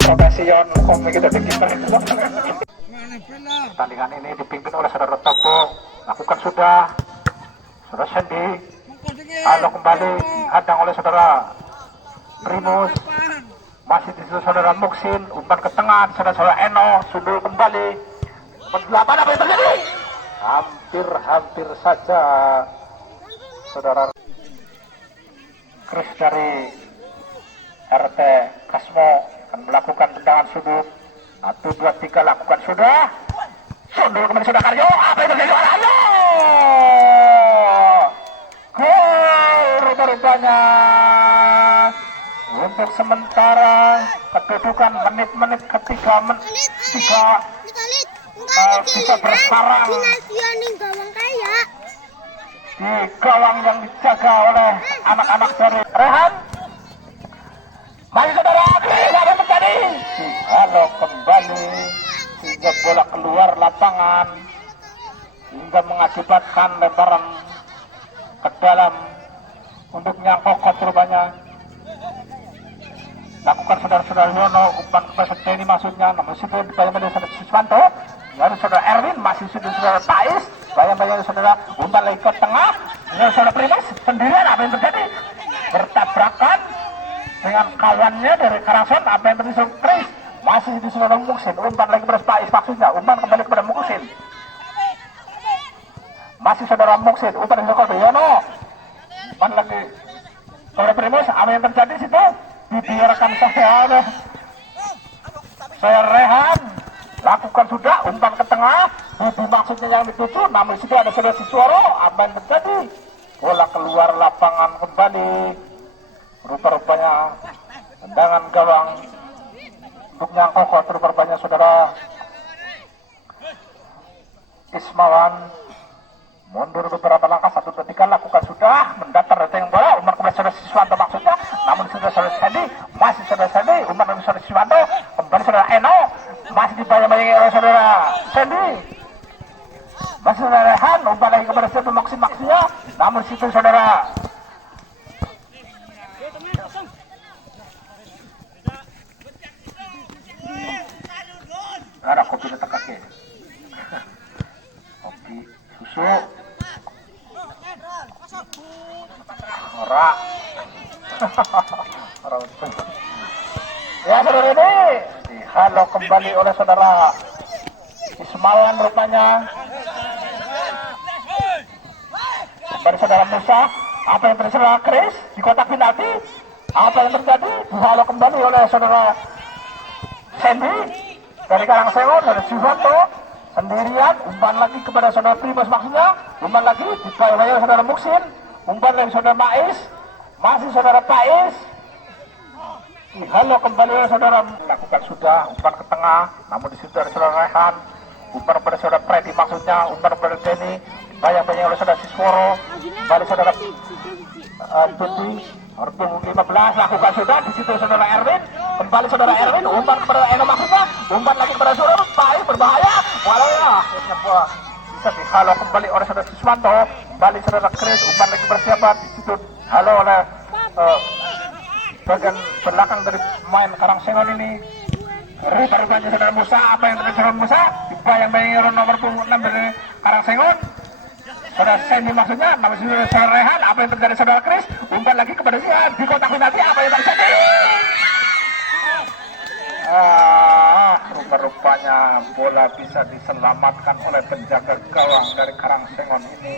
profesion komik itu kita pertandingan ini dipimpin oleh saudara Topo, lakukan sudah Sandy, lalu kembali dihadang oleh saudara Primus, masih di situ saudara Muksin, umpan ke tengah saudara Eno, sundul kembali apa yang terjadi? Hampir saja saudara Chris dari RT Kasmo akan melakukan tendangan sudut. 1, 2, 3 lakukan sudah. Sundul kembali sudah Karyo. Apa yang terjadi? Karyo. Gol rupa-rupanya. Untuk sementara kedudukan menit-menit ketiga bisa bersarang di gawang yang dijaga oleh anak-anak dari Rehan. Masih saudara Agri, apa yang terjadi? Halo kembali sehingga bola keluar lapangan hingga mengakibatkan lemparan ke dalam untuk nyangkokot rupanya. Lakukan saudara-saudara Yono, umpan kepada Denny maksudnya, namun situ bayang-bayang saudara Siswanto, lalu saudara Erwin, masih saudara Tais, bayang-bayang saudara umpan lagi ke tengah, lalu saudara Primus sendirian. Apa yang terjadi? Bertabrakan dengan kawannya dari Karason. Apa yang terjadi? Chris masih di saudara Muksin, umpan lagi kepada Tais maksudnya, umpan kembali kepada Muksin, masih saudara Muksin, umpan dari saudara Yono, umpan lagi saudara Primus. Apa yang terjadi situ? Dibiarkan saya Rehan, lakukan sudah umpan ke tengah, itu maksudnya yang dituju, namun situ ada saudara Sisworo. Apa yang terjadi? Bola keluar lapangan kembali, rupa-rupanya tendangan gawang untuk nyangkokot, rupa-rupanya saudara Ismawan mundur beberapa langkah, 1, 2, 3 lakukan sudah, mendatar datang bola, umpan kepada saudara Siswanto maksudnya, namun saudara Sandy, masih saudara Sandy, umpan kepada saudara Siswanto, kembali saudara Eno, masih dibayang-bayangi oleh saudara Sandy, masih saudara Rehan, umpan lagi kepada saudara maksinya, namun situ saudara ada kopi letak kaki, kopi susu ora ya saudara, ini dihalo kembali oleh saudara Ismawan rupanya, kembali saudara Musa. Apa yang terjadi saudara Chris di kotak penalti? Apa yang terjadi? Dihalo kembali oleh saudara Sandy dari Karangsengon, dari Sivanto sendirian, umpan lagi kepada saudara Primus maksudnya, umpan lagi dibayang oleh saudara Muksin, umpan dari saudara Mais, masih saudara Pais, halo kembali oleh saudara, lakukan sudah umpan ke tengah, namun di situ ada saudara Rehan, umpan kepada saudara Freddy maksudnya, umpan kepada Denny, bayang-bayang oleh saudara Sisworo, kembali saudara Tuti, Orpung 15, lakukan sudah, di situ saudara Erwin, kembali saudara Erwin, umpan kepada Eno maksudnya, umpan lagi kepada saudara Pais, berbahaya, walau ya, bisa dihalo kembali oleh saudara Siswanto, kembali saudara Chris, umpan lagi kepada siapa, di situ halo oleh bagian belakang dari pemain Karangsengon ini. Rupa-rupanya saudara Musa, apa yang terjadi saudara Musa? Dibayang-bayangi orang nomor 6 dari Karangsengon, saudara Sandy maksudnya, namun saudara Rehan. Apa yang terjadi saudara Chris? Umpan lagi kepada dia di kotak penalti. Apa yang terjadi? Rupa-rupanya bola bisa diselamatkan oleh penjaga gawang dari Karangsengon ini.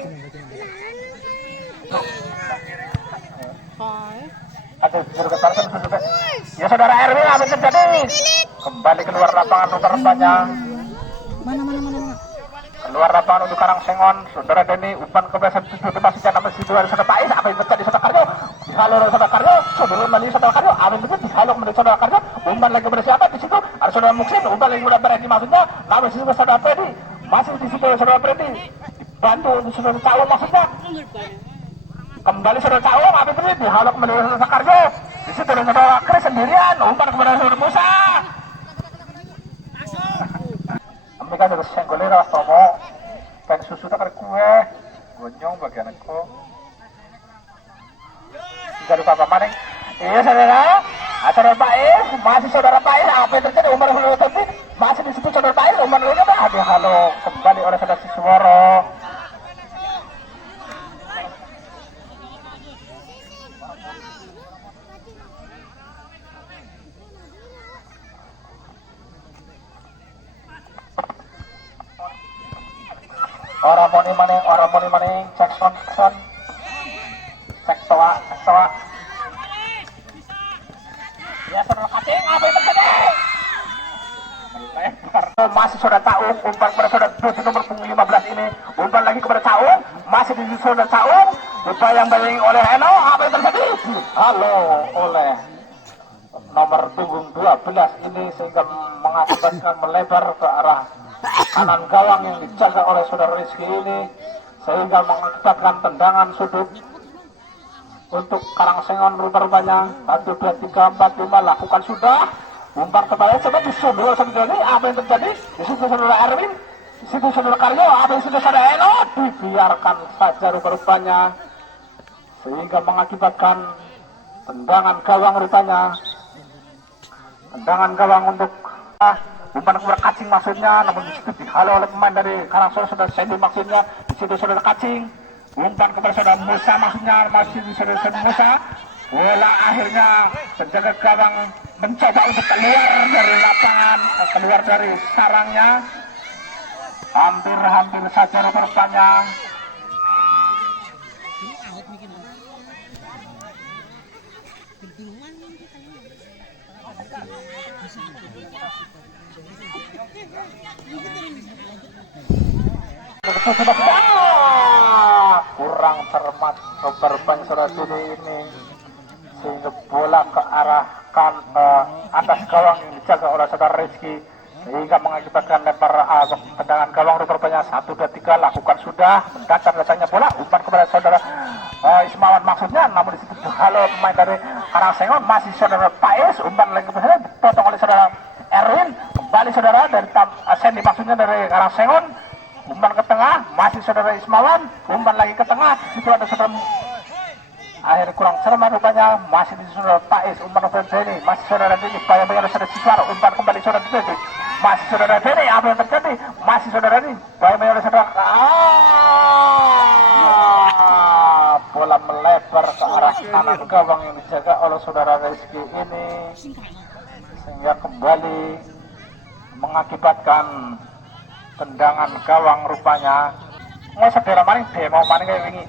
Ada ya saudara Erwin, apa yang terjadi? Kembali keluar lapangan rupa-rupanya. Keluar lapangan untuk Karangsengon, saudara Denny, umpan ke belas itu masih jangan masih dua saudara Pais. Apa yang terjadi saudara Karyo? Dihalo saudara Karyo, saudara kembali saudara Karyo. Apa yang terjadi? Dihalo kembali saudara Karyo, umpan lagi kepada siapa? Di situ ada saudara Muksin, umpan lagi kepada Freddy maksudnya, namun di situ saudara Freddy, masih di situ saudara Freddy, bantu untuk saudara Cao maksudnya. Kembali saudara Cao, apa yang terjadi? Dihalo kembali saudara Karyo, di situ ada saudara Chris sendirian, umpan kepada saudara Musa. Mereka harus senggolera tomo, pen susu tak ada kue, gonyong bagian aku. Tidak lupa apa maning. Iya saudara, Saudara Pais, masih saudara Pais, apa yang terjadi? Umpan tadi masih disebut saudara Pais, umpan ada halo kembali oleh saudara Sisworo. Orang moni maning, cek son, cek toa. Ya saudara Kacing, apa yang terjadi? Melempar. Masih saudara Caung, umpan kepada saudara Dosi nomor 15 ini, umpan lagi kepada Caung, masih di saudara Caung, bayang-bayang oleh Eno, apa yang terjadi? Halo oleh nomor punggung 12 ini sehingga mengakibatkan melebar ke arah kanan gawang yang dijaga oleh saudara Rizky ini sehingga mengakibatkan tendangan sudut untuk Karangsengon. Rupanya 1, 2, 3, 4, 5 lakukan sudah umpan kembali coba disundul ini, apa yang terjadi? Di situ saudara Erwin, di situ saudara Karyo, apa yang sudah saudara Eno, dibiarkan saja rupanya sehingga mengakibatkan tendangan gawang tendangan gawang untuk umpan kepada Kacing maksudnya, namun disitu dihalau oleh pemain dari Karangsengon saudara Sandy maksudnya, disitu saudara Kacing, umpan kepada saudara Musa maksudnya, masih di saudara Musa, bola akhirnya penjaga gawang mencoba untuk keluar dari lapangan, keluar dari sarangnya, hampir saja rupanya. Kurang cermat berban saudara ini sehingga bola ke arah atas gawang yang dijaga oleh saudara Rizky sehingga mengakibatkan lempar tendangan gawang. Rupanya 1, 2, 3 lakukan sudah mendatar rasanya bola umpan kepada saudara Ismawan maksudnya, namun disitu halo pemain dari Karangsengon, masih saudara Pais, umpan lagi dipotong oleh saudara Erwin, kembali saudara dari Sandy maksudnya dari Karangsengon, umpan ke tengah, masih saudara Ismawan, umpan lagi ke tengah, disitu ada saudara akhir kurang cermat rupanya, masih di saudara Pais, umpan ke Denny, masih saudara Denny, bayang-bayang saudara Siswaro, umpan kembali saudara Denny, masih saudara Denny, apa yang terjadi? Masih saudara Denny, bayang-bayang saudara bola melebar ke arah kanan gawang yang dijaga oleh saudara Rizky ini sehingga kembali mengakibatkan tendangan gawang rupanya. Nggak saudara maning demo maning kayak ini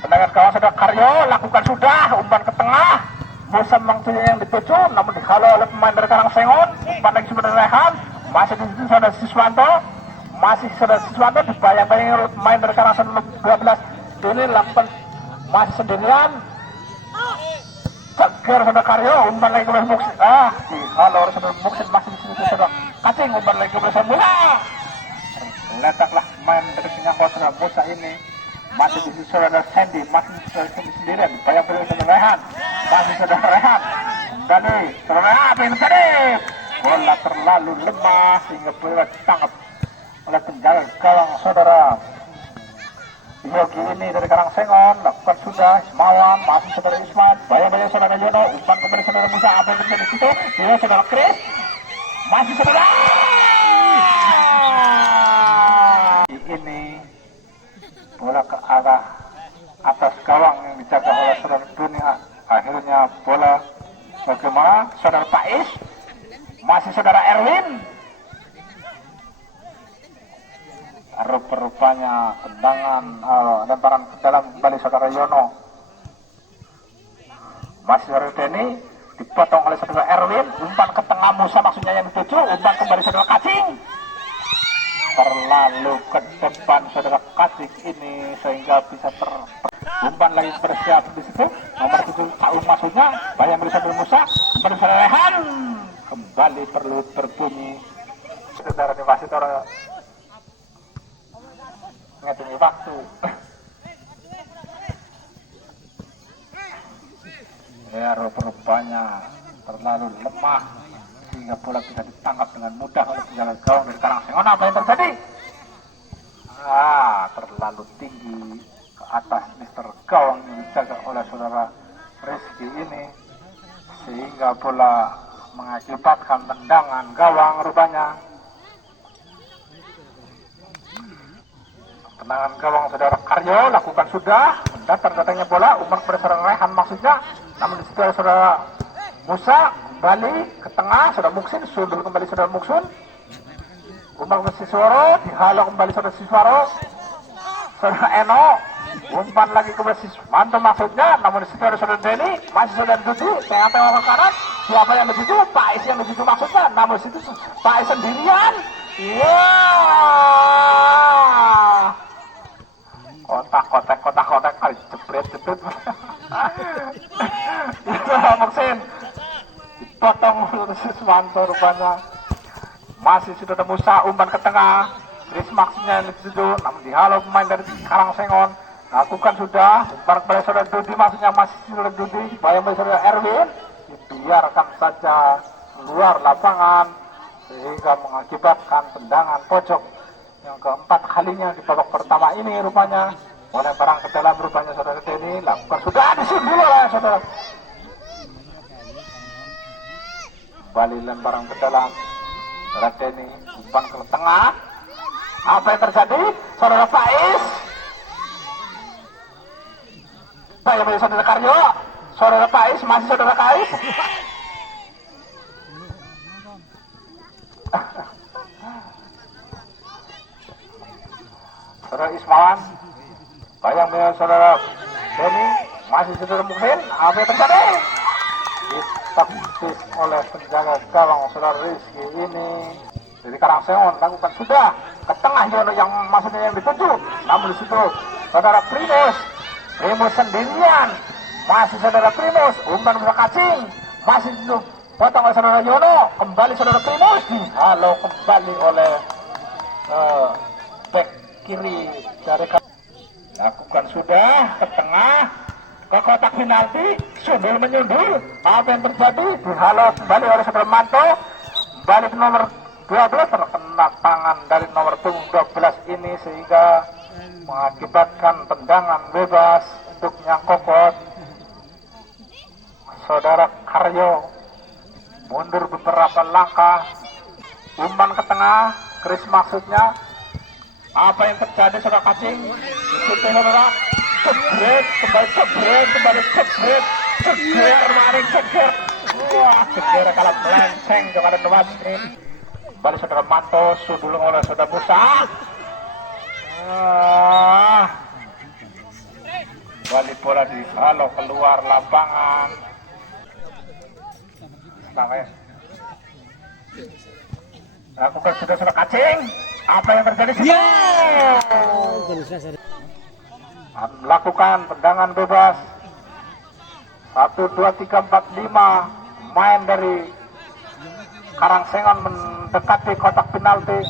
tendangan gawang saudara Karyo lakukan sudah umpan ke tengah, Musa maksudnya yang dituju namun dihalau oleh pemain dari Karangsengon, umpan lagi saudara Rehan, masih di situ saudara Siswanto, masih saudara Siswanto dibayang-bayang pemain dari Karangsengon 12 ini lakukan masih sendirian, ceger saudara Karyo, umpan lagi kepada Muksin, dihalau oleh saudara Muksin, masih di situ saudara Kacing, umpan lagi kepada Musa, letaklah main dari penyangkut saudara Musa ini, masih di situ saudara Sandy, masih di saudara Sandy sendirian, bayang-bayang saudara Rehan, masih saudara Rehan, kembali saudara Rehan, apa yang terjadi? Bola terlalu lemah sehingga bola ditangkap oleh penjaga gawang saudara Yogi ini dari Karangsengon, lakukan sudah Ismawan, masih saudara Ismail, bayang-bayang saudara Yono, umpan kepada saudara Musa, apa yang terjadi di situ? Dia saudara Chris, masih saudara ini bola ke arah atas gawang yang dijaga oleh saudara Dunia, akhirnya bola bagaimana saudara Pais, masih saudara Erwin, rupanya tendangan lemparan ke dalam kembali saudara Yono, masih saudara Denny, dipotong oleh saudara Erwin, umpan ke tengah Musa maksudnya yang dituju, umpan kembali saudara Kacing, terlalu ke depan saudara Kacing ini sehingga bisa umpan lagi bersiap di situ nomor 7 Caung maksudnya, bayang dari saudara Musa, umpan saudara Rehan, kembali perlu berbunyi saudara di wasit orang ngitungi waktu. Ya rupanya terlalu lemah sehingga bola bisa ditangkap dengan mudah oleh penjaga gawang dari Karangsengon. Apa yang terjadi? Terlalu tinggi ke atas Mister Gawang yang dijaga oleh saudara Rizky ini sehingga sehingga bola mengakibatkan tendangan gawang rupanya. Tendangan gawang saudara Karyo lakukan sudah, datang-datangnya bola, Umar kepada saudara Rehan maksudnya, namun di situ ada saudara Musa kembali ke tengah, saudara Muksin, sundul kembali saudara Muksun, Umar kepada Siswaro, dihalau kembali saudara Siswaro, saudara Eno, umpan lagi kepada Siswanto maksudnya, namun di situ ada saudara Denny, masih saudara Dudi, tengah-tengah ke kanan, siapa yang dituju? Pak Is yang dituju maksudnya, namun di situ Pak Is sendirian, kotak kali jepret itu Muksin dipotong Siswanto rupanya. Masih sudah ada Musa, umpan ke tengah, Chris maksudnya yang dituju, namun dihalau pemain dari Karangsengon, lakukan sudah, umpan kepada saudara Dudi maksudnya, masih saudara Dudi, bayang saudara Erwin, dibiarkan saja keluar lapangan sehingga mengakibatkan tendangan pojok yang keempat kalinya di babak pertama ini rupanya. Oleh barang ke dalam rupanya saudara Denny, lakukan sudah, disundul oleh saudara. Kembali lemparan ke dalam saudara Denny, umpan ke tengah. Apa yang terjadi? Saudara Faiz, bayang saudara Karyo, saudara Faiz, masih saudara Faiz. Saudara Ismawan, bayang saudara Denny, masih saudara Muksin. Apa yang terjadi? Ditepis oleh penjaga gawang saudara Rizky ini. Jadi Karangsengon lakukan sudah ke tengah Yono yang maksudnya yang dituju, namun di situ saudara Primus sendirian, masih saudara Primus, umpan ke Kacing, masih itu potong oleh saudara Yono, kembali saudara Primus, dihalau kembali oleh back kiri dari lakukan sudah ke tengah ke kotak penalti, sundul menyundul. Apa yang terjadi? Dihalau kembali oleh saudara Manto, kembali ke nomor 12, terkena tangan dari nomor 12 ini sehingga mengakibatkan tendangan bebas untuk nyangkokot. Saudara Karyo mundur beberapa langkah, umpan ke tengah, Chris maksudnya. Apa yang terjadi saudara Kacing? Ikuti saudara, cebret, kembali cebret, maring ceger. Wah, ceger kalau melenceng kepada wasit. Kembali saudara Manto, sundul oleh saudara Musa. Kembali bola dihalau keluar lapangan. Lakukan sudah saudara Kacing. Apa yang terjadi? Lakukan tendangan bebas. 1, 2, 3, 4, 5 main dari Karangsengon mendekati kotak penalti.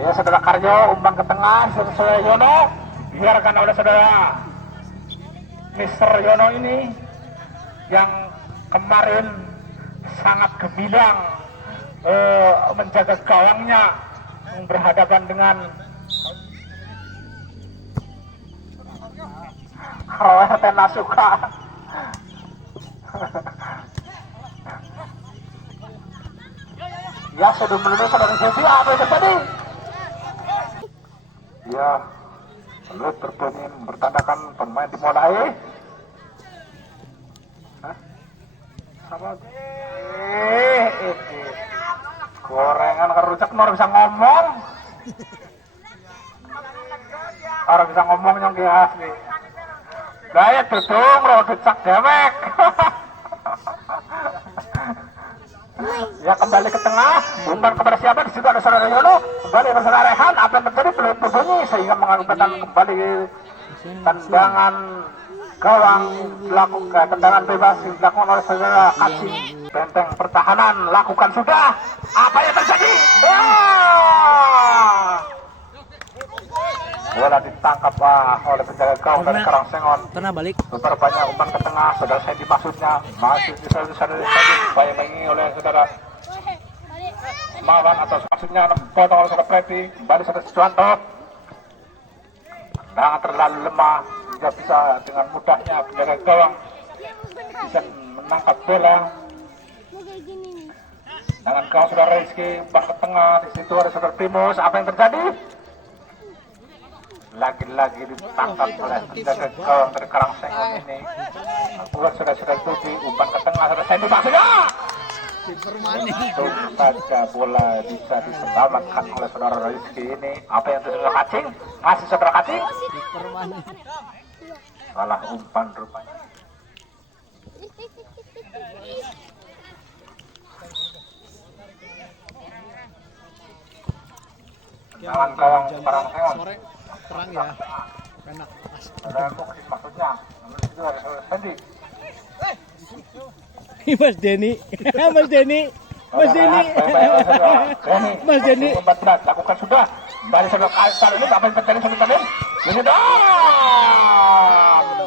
Ya, saudara Karyo umpan ke tengah, saudara Yono biarkan oleh saudara Mister Yono ini yang kemarin sangat gemilang menjaga gawangnya berhadapan dengan Nasuka. Ya, sudah melulu saudara Jody, apa yang terjadi? Ya, pelut berbunyi bertandakan pemain dimulai. Sama gorengan kerucak orang bisa ngomong. Orang bisa ngomong yang asli. Gaya dudung, rodot cak demek. Ya, kembali ke tengah, umpan kepada siapa? Di situ ada saudara Yono, kembali ke saudara Rehan. Apa yang terjadi? Pelut berbunyi sehingga mengakibatkan kembali tendangan gawang dilakukan, tendangan bebas dilakukan oleh saudara Kacing. Benteng pertahanan lakukan sudah. Apa yang terjadi? bola ditangkap oleh penjaga gawang dari Karangsengon. Pernah balik. Banyak umpan ke tengah, saudara Sandy maksudnya masih di saudara upaya mengingi oleh saudara Mawan atau maksudnya potong oleh saudara Preti, kembali saudara Suwanto. Tendangan terlalu lemah, tidak bisa dengan mudahnya penjaga gawang bisa menangkap bola. Dengan gawang saudara Rizky, umpan ke tengah, di situ ada saudara Primus. Apa yang terjadi? Lagi-lagi ditangkap oleh penjaga gawang dari Karangsengon ini. Buat saudara-saudara Tuti, umpan ke tengah saudara Sandy maksudnya. Untung saja bola bisa diselamatkan oleh saudara Rizky ini. Apa yang saudara Kacing? Masih saudara Kacing? Salah umpan rupanya. Tendangan gawang Karangsengon. Terang ya. Enak. Ada Muksin maksudnya. Nomor itu ada saudara Sandy. Mas Denny. Mas Denny. Mas Denny. Mas Denny. 14 lakukan sudah. Kembali saudara Kaisar ini apa yang terjadi saudara?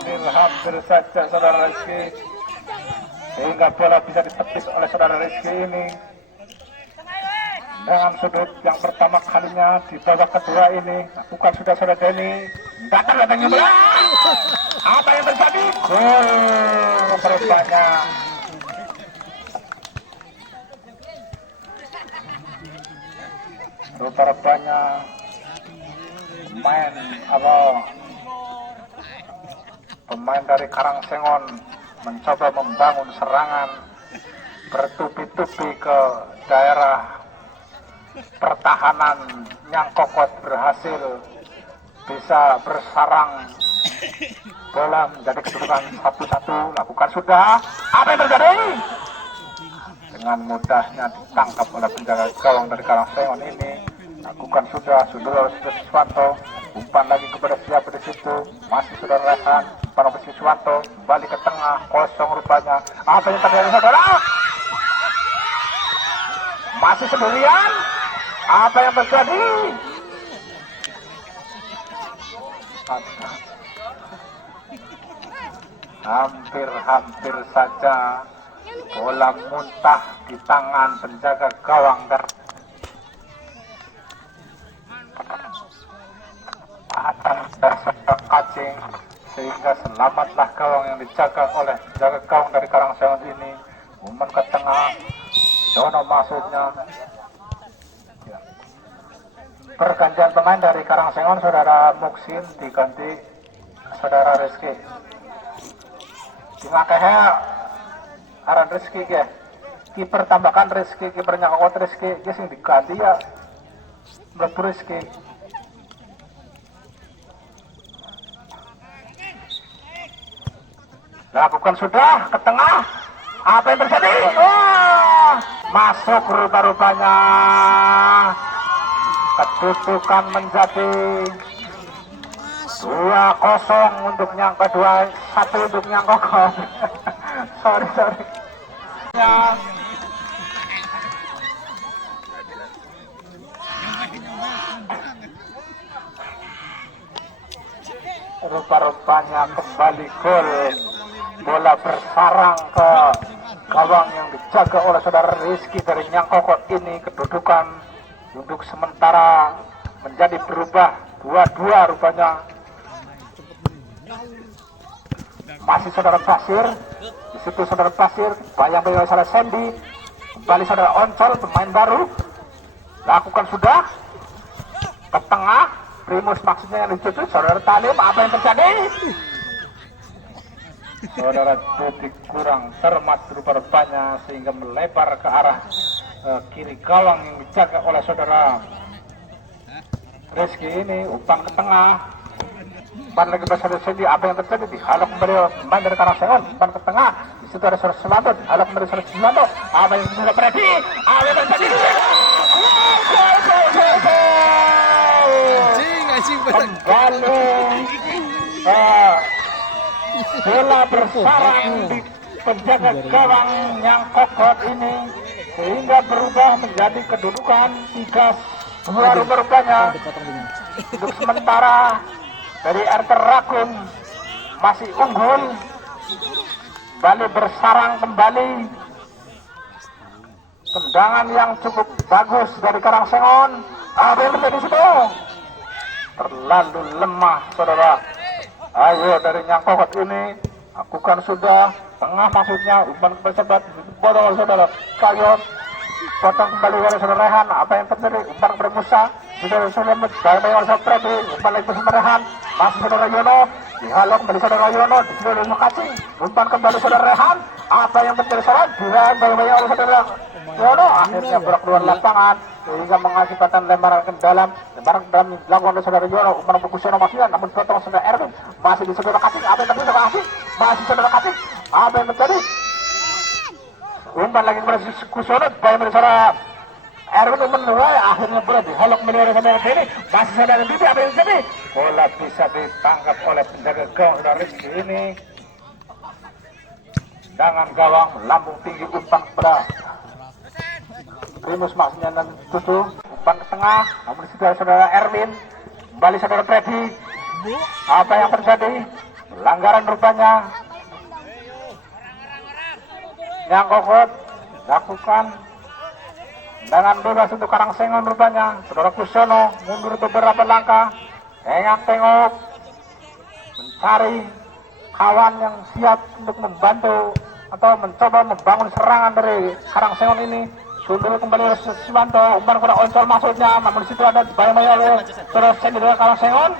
Ini hampir saja saudara Rizky. Sehingga bola bisa ditepis oleh saudara Rizky ini. Dengan sudut yang pertama kalinya di babak kedua ini, bukan sudah saudara Denny. Datangnya bola. Apa yang terjadi? Gol rupanya. Rupanya pemain dari Karangsengon mencoba membangun serangan bertubi-tubi ke daerah pertahanan. Nyangkokot berhasil bisa bersarang, bola menjadi kedudukan 1-1. Lakukan sudah. Apa yang terjadi? Dengan mudahnya ditangkap oleh penjaga gawang dari Karangsengon ini. Lakukan sudah Suwanto. Umpan lagi kepada siapa di situ? Masih saudara Rehan. Umpan oleh Suwanto. Balik ke tengah, kosong rupanya. Apa yang terjadi saudara? Masih sendirian. Apa yang terjadi? Hampir saja bola muntah di tangan penjaga gawang dari Kacing, sehingga selamatlah gawang yang dijaga oleh penjaga gawang dari Karangsengon ini. Umpan ke tengah, Dono maksudnya. Pergantian pemain dari Karangsengon, saudara Muksin diganti saudara Rizky. Dimakanya aran Rizky ya. Kiper tambahkan Rizky, kipernya Kokot Rizky, dia sing diganti ya. Mlebu Rizky. Lakukan sudah ke tengah. Apa yang terjadi? Masuk rupanya. Kedudukan menjadi 2-0 untuk yang kedua, 1 untuk yang Kokot. sorry. Ya. Rupa-rupanya kembali gol. Bola bersarang ke gawang yang dijaga oleh saudara Rizky dari Nyangkokot ini. Kedudukan untuk sementara menjadi berubah 2-2 rupanya. Masih saudara Basir, di situ saudara Basir, bayang-bayang saudara Sandy, kembali saudara Oncol, pemain baru. Lakukan sudah ke tengah, Primus maksudnya yang ditutup, saudara Talim. Apa yang terjadi? Saudara Tutik kurang cermat rupanya sehingga melebar ke arah kiri gawang yang dijaga oleh saudara Rizky ini. Umpan ke tengah, umpan lagi bersama Sandy. Apa yang terjadi? Dihalak kembali pemain dari Karangsengon. Umpan ke tengah, di situ ada saudara Suwanto, halak kembali saudara Suwanto. Apa yang terjadi? Predi, apa yang terjadi? Kembali bola bersarang di penjaga gawang Nyangkokot ini sehingga berubah menjadi kedudukan 3-2 rupanya. Untuk sementara dari RT Ragun masih unggul. Kembali bersarang kembali. Tendangan yang cukup bagus dari Karangsengon. Apa yang terjadi situ? Terlalu lemah, saudara. Ayo dari Nyangkokot ini, lakukan sudah. Tengah maksudnya, umpan bersebat, bodol saudara. Kayot, potong kembali oleh saudara Rehan. Apa yang terjadi? Umpan kepada Musa. Sudah bayang oleh saudara Freddy. Umpan lagi bersama Rehan. Masih saudara Yono. Dihalau kembali saudara Yono. Dijual oleh Kacing. Umpan kembali saudara Rehan. Apa yang terjadi saudara? Bayang oleh saudara Yono. Akhirnya keluar lapangan. Sehingga mengakibatkan lemparan ke dalam dilakukan oleh saudara Yono. Umpan Kusiono masih, namun potong saudara Erwin. Masih di saudara Kacing. Apa yang terjadi saudara Kacing? Masih saudara Kacing. Apa yang terjadi? Umpan lagi kepada Kusiono. Bayang oleh saudara Erwin menuai, akhirnya bola dihalok menurut saudara Denny. Masih saudara Bibi, apa yang terjadi? Bola bisa ditangkap oleh penjaga gawang saudara Rizky ini. Dengan gawang lambung tinggi, umpan kepada Primus maksudnya dan Tutu. Umpan ke tengah, namun di situ ada saudara Erwin. Kembali saudara Freddy. Apa yang terjadi? Pelanggaran rupanya. Nyangkokot lakukan dengan bebas untuk Karangsengon rupanya. Saudara Kusiono mundur beberapa langkah. Tengok mencari kawan yang siap untuk membantu atau mencoba membangun serangan dari Karangsengon ini. Sundur kembali oleh Siwanto. Umpan kepada Oncol maksudnya. Namun di situ ada bayang-bayang oleh saudara Sendi dari Karangsengon.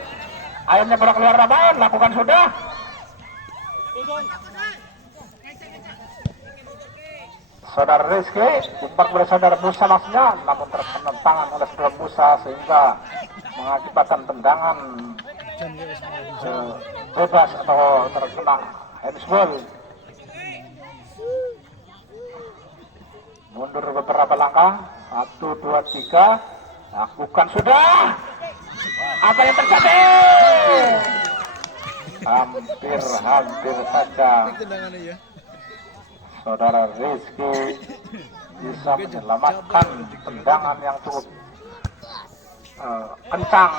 Akhirnya bola keluar lapangan. Lakukan sudah. Saudara Rizky, umpan kepada saudara Musa maksudnya, namun terkena tangan oleh saudara Musa sehingga mengakibatkan tendangan bebas atau terkena handsball. Mundur beberapa langkah, 1, 2, 3, lakukan sudah. Apa yang terjadi? Hampir saja saudara Rizky bisa menyelamatkan tendangan yang cukup kencang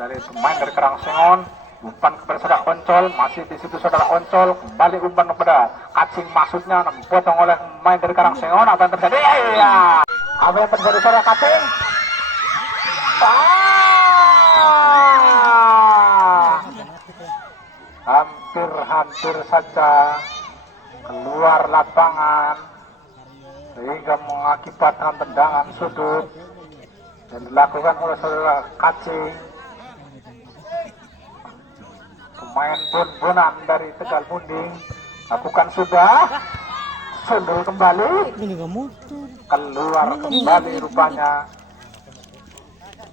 dari pemain dari Karangsengon. Umpan kepada saudara Oncol, masih di situ saudara Oncol, kembali umpan kepada Kacing maksudnya, dipotong oleh pemain dari Karangsengon. Apa yang terjadi? Ya. Apa yang terjadi saudara Kacing? Hampir saja keluar lapangan sehingga mengakibatkan tendangan sudut dan dilakukan oleh saudara Kacing, pemain bon-bonan dari Tegal Munding. Lakukan sudah, sundur kembali, keluar kembali rupanya,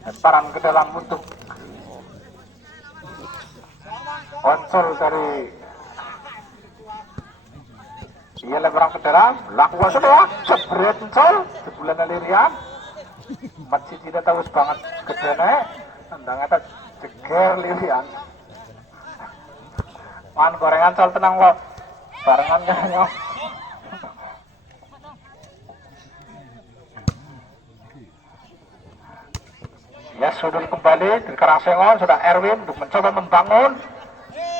lemparan ke dalam untuk Oncol dari ia lemparan ke dalam, lakukan sudah, sebret Oncol, sebulan lirian, masih tidak tahu banget gedene, tendangan tak jeger lirian. Man gorengan Col tenang kok, barengan kayaknya. Ya sudah kembali dari Karangsengon, sudah Erwin untuk mencoba membangun,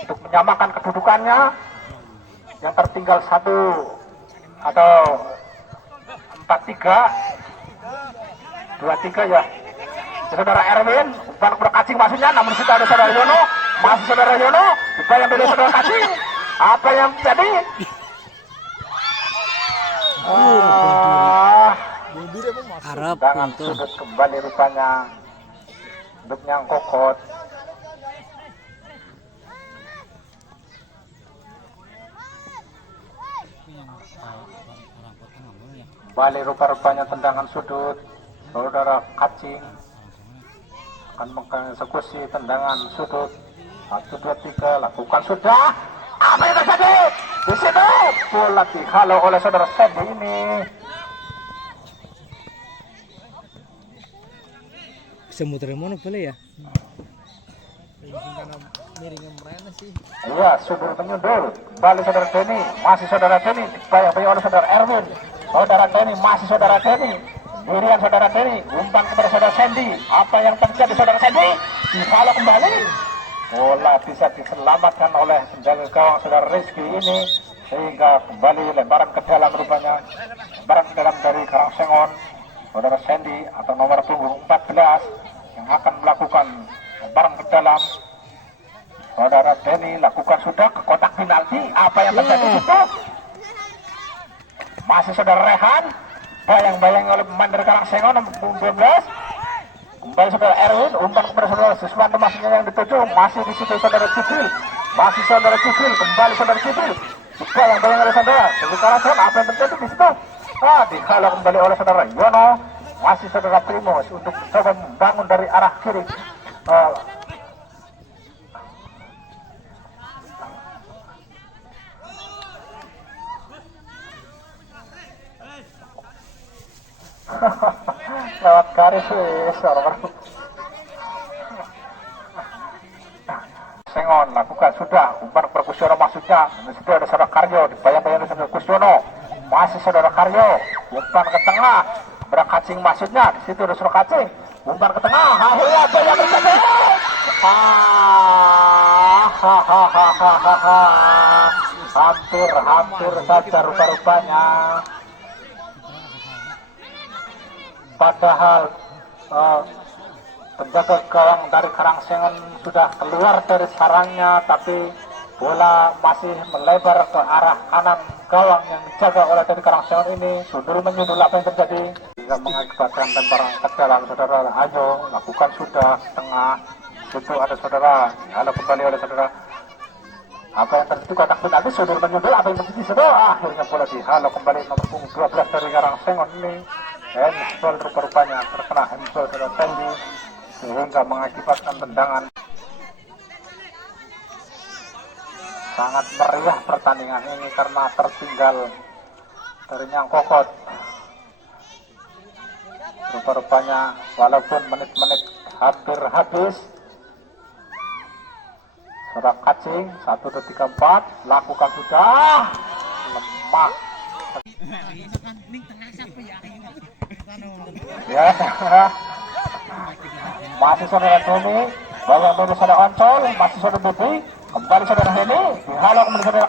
untuk menyamakan kedudukannya. Yang tertinggal 1 atau 4-3, 2-3 ya. Saudara Erwin, umpan kepada Kacing maksudnya, namun kita ada saudara Yono, masih saudara Yono, yang dari saudara Kacing. Apa yang terjadi? Tangan sudut kembali rupanya untuk Nyangkokot. Kembali rupa-rupanya tendangan sudut. Saudara Kacing akan mengeksekusi tendangan sudut. 1, 2, 3, lakukan sudah. Apa yang terjadi? Di situ bola dihalau oleh saudara Sandy ini. Bisa muter mana boleh ya? Iya, sudut menyundul. Kembali saudara Denny, masih saudara Denny, dibayang-bayang oleh saudara Erwin. Saudara Denny, masih saudara Denny. Dirian saudara Denny, umpan kepada saudara Sandy. Apa yang terjadi saudara Sandy? Dihalau kembali. Bola bisa diselamatkan oleh penjaga gawang saudara Rizky ini, sehingga kembali lebaran ke dalam rupanya. Lebaran ke dalam dari Karangsengon saudara Sandy atau nomor punggung 14 yang akan melakukan lebaran ke dalam. Saudara Denny lakukan sudah ke kotak penalti. Apa yang terjadi itu? Masih saudara Rehan, bayang-bayang oleh pemain dari Karangsengon nomor 12. Kembali saudara Erwin, umpan kepada saudara Siswanto, masih yang dituju, masih di situ saudara Cipil, masih saudara Cipil, kembali saudara Cipil, bayang-bayang oleh saudara. Jadi Karangsengon, apa yang terjadi di situ? Dihalau kembali oleh saudara Yono, masih saudara Primus untuk coba membangun dari arah kiri. Lewat garis Sengon lakukan sudah umpan ke Kusiono, maksudnya di situ ada saudara Karyo, dibayang-bayang oleh saudara Kusiono, masih saudara Karyo, umpan ke tengah berkacing, maksudnya di situ ada saudara Kacing, umpan ke tengah, akhirnya bayang terjadi. Hampir saja rupa-rupanya. Padahal penjaga gawang dari Karangsengon sudah keluar dari sarangnya, tapi bola masih melebar ke arah kanan gawang yang dijaga oleh dari Karangsengon ini. Sundul menyundul, apa yang terjadi? Hingga mengakibatkan lemparan ke dalam saudara Ayo lakukan sudah tengah. Situ ada saudara, halo kembali oleh saudara. Apa yang terjadi? Kotak penalti, sundul menyundul, apa yang terjadi saudara? Akhirnya bola dihalau kembali nomor punggung 12 dari Karangsengon ini. Handball rupa-rupanya terkena handball saudara Sandy, sehingga mengakibatkan tendangan. Sangat meriah pertandingan ini karena tertinggal dari Nyangkokot. Rupa-rupanya walaupun menit-menit hampir habis, saudara Kacing 1, 2, 3, 4 lakukan sudah lemah. Ya, masih saudara Tony, bayang dulu saudara Oncol, masih saudara Bibi, kembali saudara Heni, dihalau kembali saudara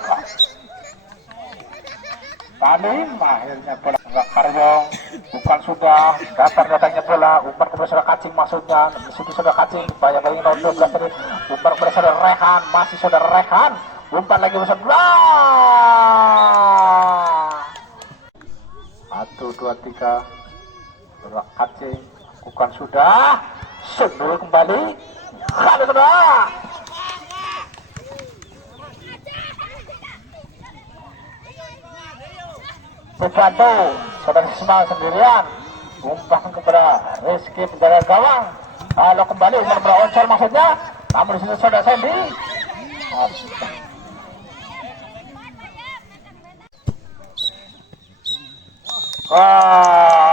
Talim, akhirnya bola Karyong, bukan sudah, datangnya bola, umpan kepada saudara Kacing, maksudnya, di situ saudara Kacing, bayang-bayang nomor 12 tadi, umpan kepada saudara Rehan, masih saudara Rehan, umpan lagi bersama bola. 1, 2, 3. Saudara Kacing bukan sudah, sundul kembali, kali kedua. Subanto, saudara Ismail sendirian, umpan kepada Rizky penjaga gawang, halo kembali umpan kepada Oncol, maksudnya, namun di situ saudara Sandy. Wah,